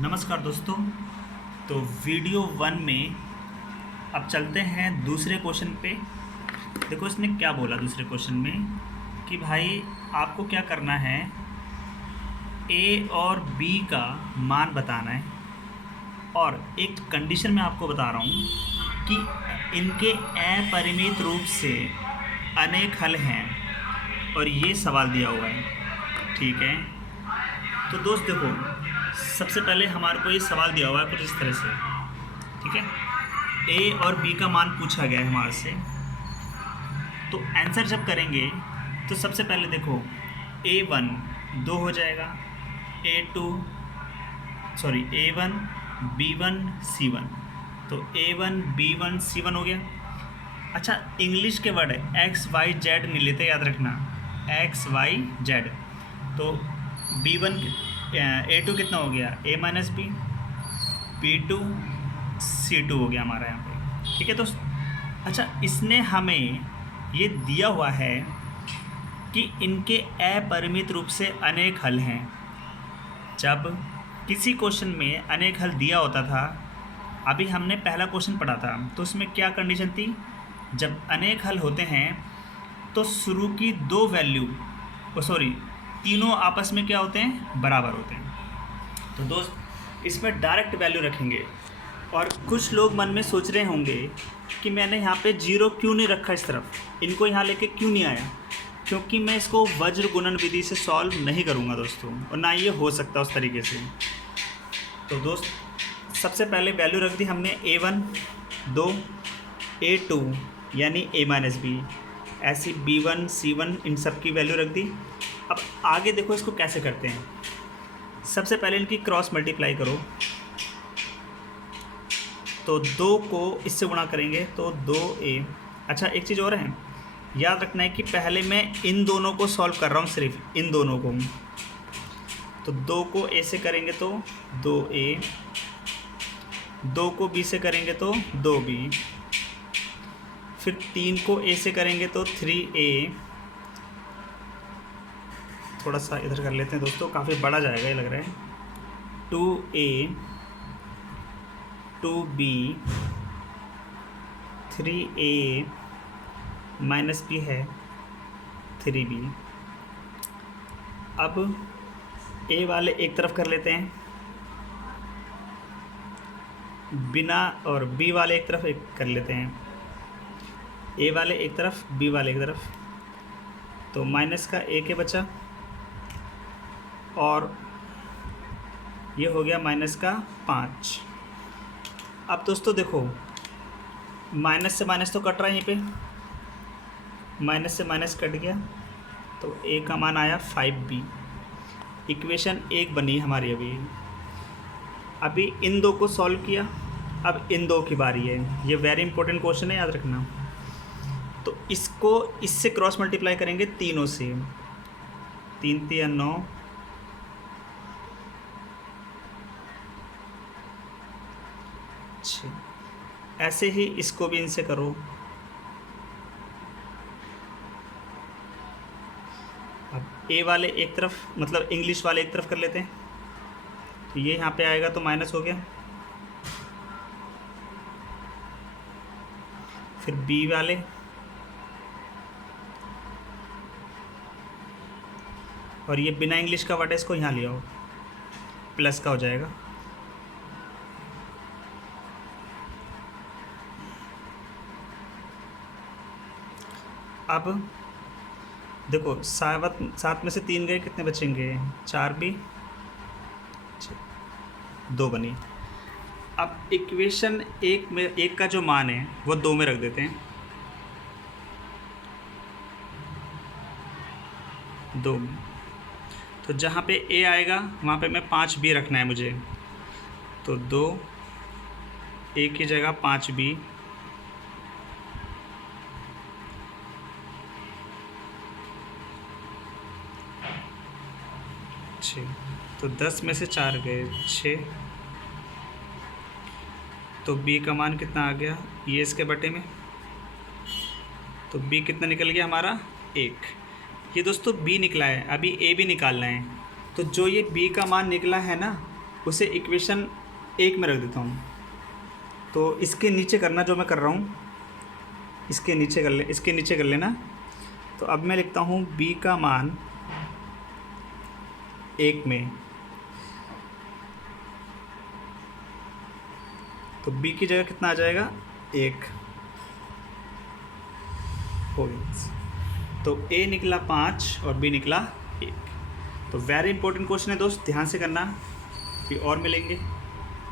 नमस्कार दोस्तों। तो वीडियो 1 में अब चलते हैं दूसरे क्वेश्चन पे। देखो इसने क्या बोला दूसरे क्वेश्चन में कि भाई आपको क्या करना है, ए और बी का मान बताना है और एक कंडीशन मैं आपको बता रहा हूँ कि इनके अपरिमित रूप से अनेक हल हैं और ये सवाल दिया हुआ है। ठीक है, तो दोस्त देखो, सबसे पहले हमारे को ये सवाल दिया हुआ है कुछ इस तरह से। ठीक है, ए और बी का मान पूछा गया है हमारे से। तो आंसर जब करेंगे तो सबसे पहले देखो A1 2 हो जाएगा, A2 sorry A1 B1 C1, तो A1 B1 C1 हो गया। अच्छा, इंग्लिश के वर्ड है XYZ नहीं लेते, याद रखना XYZ। तो B1 A2 कितना हो गया, A minus B, B2 C2 हो गया हमारा यहाँ पे। ठीक है दोस्त। अच्छा, इसने हमें ये दिया हुआ है कि इनके अपरिमित रूप से अनेक हल हैं। जब किसी क्वेश्चन में अनेक हल दिया होता था, अभी हमने पहला क्वेश्चन पढ़ा था, तो उसमें क्या कंडीशन थी, जब अनेक हल होते हैं तो शुरू की दो वैल्यू तीनों आपस में क्या होते हैं, बराबर होते हैं। तो दोस्त इसमें डायरेक्ट वैल्यू रखेंगे। और कुछ लोग मन में सोच रहे होंगे कि मैंने यहाँ पे जीरो क्यों नहीं रखा इस तरफ, इनको यहाँ लेके क्यों नहीं आया, क्योंकि मैं इसको वज्र गुणन विधि से सॉल्व नहीं करूँगा दोस्तों, और ना ये हो सकता उस तरीके से। तो दोस्त सबसे पहले वैल्यू रख दी हमने A1 2, A2 यानी A माइनस बी, ऐसी B1 C1 इन सब की वैल्यू रख दी। अब आगे देखो इसको कैसे करते हैं। सबसे पहले इनकी क्रॉस मल्टीप्लाई करो, तो 2 को इससे गुणा करेंगे तो 2A। अच्छा, एक चीज़ और है, याद रखना है कि पहले मैं इन दोनों को सॉल्व कर रहा हूँ, सिर्फ इन दोनों को। तो 2 को A से करेंगे तो 2A, 2 को B से करेंगे तो 2B, फिर 3 को A से करेंगे तो 3A। थोड़ा सा इधर कर लेते हैं दोस्तों, काफ़ी बड़ा जाएगा ये लग रहा है। 2A 2B 3A minus B है 3B। अब A वाले एक तरफ कर लेते हैं बिना, और B वाले एक तरफ एक कर लेते हैं, A वाले एक तरफ B वाले एक तरफ। तो माइनस का A के बचा, और ये हो गया माइनस का 5। अब दोस्तों देखो, माइनस से माइनस तो कट रहा है, यहीं पे माइनस से माइनस कट गया, तो A का मान आया 5B। इक्वेशन 1 बनी हमारी। अभी इन दो को सॉल्व किया, अब इन दो की बारी है। ये वेरी इंपॉर्टेंट क्वेश्चन है, याद रखना। तो इसको इससे क्रॉस मल्टीप्लाई करेंगे तीनों से, 3 3 9, ऐसे ही इसको भी इनसे करो। अब A वाले एक तरफ, मतलब इंग्लिश वाले एक तरफ कर लेते हैं, तो ये यहाँ पे आएगा तो माइनस हो गया। फिर B वाले, और ये बिना इंग्लिश का वर्ड है, इसको यहाँ ले आओ, प्लस का हो जाएगा। अब देखो, 7 में से 3 गए, कितने बचेंगे, 4B 2 बनी। अब इक्वेशन 1 में 1 का जो मान है वो 2 में रख देते हैं, 2 में। तो जहाँ पे A आएगा वहाँ पे मैं 5B रखना है मुझे, तो 2 A की जगह 5B, तो 10 में से 4 गए 6, तो B का मान कितना आ गया, ये इसके बटे में, तो B कितना निकल गया हमारा 1। ये दोस्तों B निकला है, अभी A भी निकालना है। तो जो ये B का मान निकला है ना, उसे इक्वेशन 1 में रख देता हूँ। तो इसके नीचे करना जो मैं कर रहा हूँ, इसके नीचे कर लेना। तो अब मैं लिखता हूँ b का मान 1 में, तो b की जगह कितना आ जाएगा 1 हो गया। तो a निकला 5 और b निकला 1। तो वेरी इंपॉर्टेंट क्वेश्चन है दोस्त, ध्यान से करना, फिर और मिलेंगे।